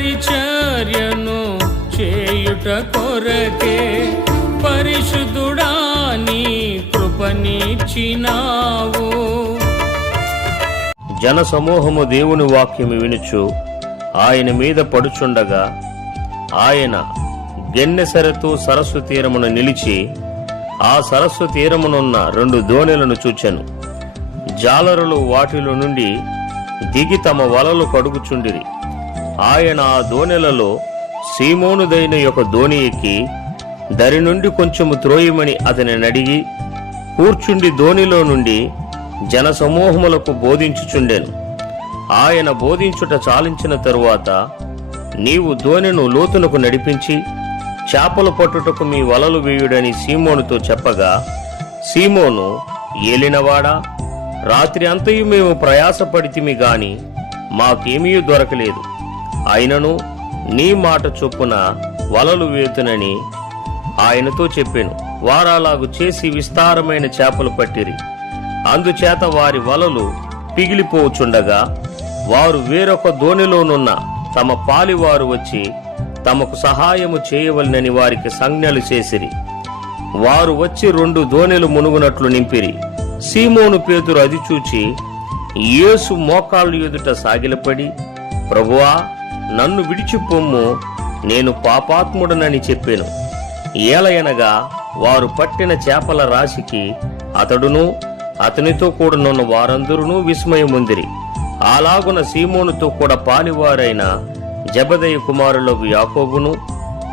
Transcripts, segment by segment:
పరిచర్యను చేయుట కొరకే పరిశుద్ధుడా నీ కృపనిచ్చినావు. జనసమూహము దేవుని వాక్యము వినుచు ఆయన మీద పడుచుండగా ఆయన గెన్నెసరెతు సరస్సు తీరమున నిలిచి ఆ సరస్సు తీరమునున్న 2 దోణెలను చూచెను. జాలరులు వాటిలో నుండి దిగి తమ వలలు కడుగుచుండిరి. ఆయన ఆ దోణెలలో సీమోనుదైన ఒక దోణి ఎక్కి దరి నుండి కొంచెము త్రోయమని అతనిని అడిగి కూర్చుండి దోణిలో నుండి జనసమూహములకు బోధించుచుండెను. ఆయన బోధించుట చాలించిన తరువాత, నీవు దోణెను లోతునకు నడిపించి చేపలు పట్టుటకు మీ వలలు వేయుడని సీమోనుతో చెప్పగా, సీమోను, ఏలినవాడా, రాత్రి అంతయు మేము ప్రయాసపడితిమి గాని మాకేమీ దొరకలేదు. అయినను నీ మాట చొప్పున వలలు వేతునని ఆయనతో చెప్పాను. వారాలాగు చేసి విస్తారమైన చేపలు పట్టిరి. అందుచేత వారి వలలు పిగిలిపోచుండగా వారు వేరొక దోణిలోనున్న తమ పాలివారు వచ్చి తమకు సహాయము చేయవలనని వారికి సంజ్ఞలు చేసిరి. వారు వచ్చి 2 దోణెలు మునుగునట్లు నింపిరి. సీమోను పేతురు అది చూచి యేసు మోకాళ్ళు ఎదుట సాగిలపడి, ప్రభువా, నన్ను విడిచిపొమ్ము, నేను పాపాత్ముడనని చెప్పాను. ఏలయనగా వారు పట్టిన చేపల రాశికి అతడును అతనితో కూడనున్న వారందరూ విస్మయముందిరి. అలాగున సీమోనుతో కూడా పాలివారైన జెబెదయి కుమారులకు యాకోబును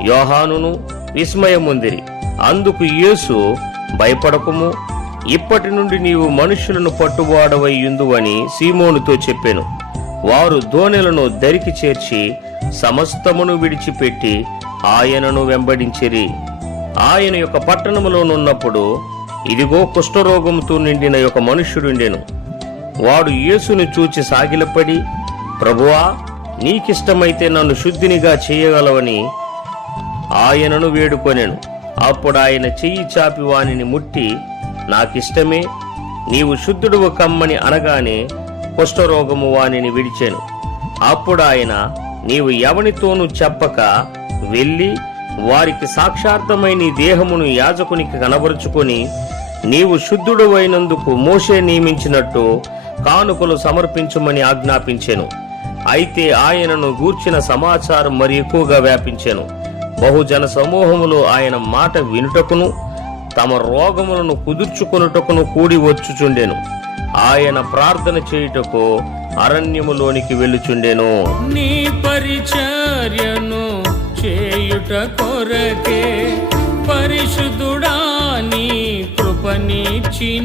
యోహానును విస్మయముందిరి. అందుకు యేసు, భయపడకుము, ఇప్పటి నుండి నీవు మనుషులను పట్టువాడవై యుందువని సీమోనుతో చెప్పెను. వారు దోణెలను దరికి చేర్చి సమస్తమును విడిచిపెట్టి ఆయనను వెంబడించిరి. ఆయన యొక్క పట్టణములోనున్నప్పుడు ఇదిగో కుష్ఠరోగంతో నిండిన ఒక మనుష్యుడుండెను. వాడు యేసుని చూచి సాగిలపడి, ప్రభువా, నీకిష్టమైతే నన్ను శుద్ధినిగా చేయగలవని ఆయనను వేడుకొనెను. అప్పుడు ఆయన చెయ్యి చాపి వానిని ముట్టి, నాకిష్టమే, నీవు శుద్ధుడువు కమ్మని అనగానే కుష్ఠరోగము వానిని విడిచెను. అప్పుడు ఆయన, నీవు ఎవనితోనూ చెప్పక వెళ్ళి వారికి సాక్షార్థమై నీ దేహమును యాజకునికి కనబరుచుకొని నీవు శుద్ధుడవైనందుకు మోషే నియమించినట్టు కానుకలు సమర్పించమని ఆజ్ఞాపించెను. అయితే ఆయనను గూర్చిన సమాచారం మరి ఎక్కువగా వ్యాపించెను. బహుజన సమూహములు ఆయన మాట వినుటకును తమ రోగములను కుదుర్చుకొనుటకును కూడి వచ్చుచుండెను. ఆయన ప్రార్థన చేయుటకు అరణ్యములోనికి వెళ్ళుచుండెను. నీ పరిచర్యను చేయుట కొరకే పరిశుద్ధుడా నీ కృపనిచ్చినావు.